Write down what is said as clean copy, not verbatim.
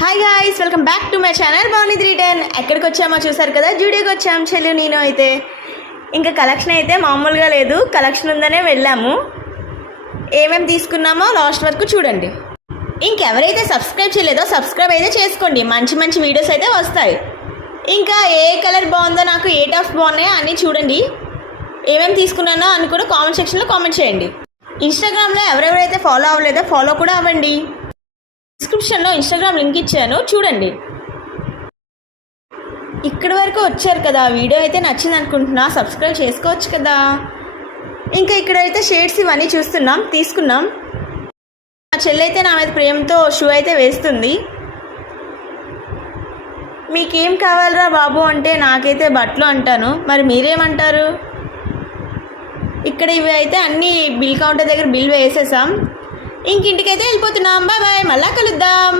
Hi guys, welcome back to my channel బాగుంది 310. ఎక్కడికి వచ్చామో చూసారు కదా, జూడియోకి వచ్చాం చెల్లి నేను. అయితే ఇంకా కలెక్షన్ అయితే మామూలుగా లేదు, కలెక్షన్ ఉందనే వెళ్ళాము. ఏమేమి తీసుకున్నామో లాస్ట్ వరకు చూడండి. ఇంకెవరైతే సబ్స్క్రైబ్ చేయలేదో సబ్స్క్రైబ్ అయితే చేసుకోండి, మంచి మంచి వీడియోస్ అయితే వస్తాయి. ఇంకా ఏ కలర్ బాగుందో, నాకు ఏ టాప్స్ బాగున్నాయో అన్నీ చూడండి. ఏమేమి తీసుకున్నానో అని కూడా కామెంట్ సెక్షన్లో కామెంట్ చేయండి. ఇన్స్టాగ్రామ్లో ఎవరెవరైతే ఫాలో అవ్వలేదో ఫాలో కూడా అవ్వండి. డిస్క్రిప్షన్లో ఇన్స్టాగ్రామ్ లింక్ ఇచ్చాను, చూడండి. ఇక్కడి వరకు వచ్చారు కదా, వీడియో అయితే నచ్చింది అనుకుంటున్నా, సబ్స్క్రైబ్ చేసుకోవచ్చు కదా. ఇంకా ఇక్కడైతే షేడ్స్ ఇవన్నీ తీసుకున్నాం. మా చెల్లి అయితే నా మీద ప్రేమతో షూ అయితే వేస్తుంది. మీకేం కావాలరా బాబు అంటే నాకైతే బట్టలు అంటాను, మరి మీరేమంటారు? ఇక్కడ ఇవి అయితే అన్నీ బిల్ కౌంటర్ దగ్గర బిల్ వేసేసాం. ఇంకింటికైతే వెళ్ళిపోతున్నాం. బాయ్ బాయ్, మళ్ళా కలుద్దాం.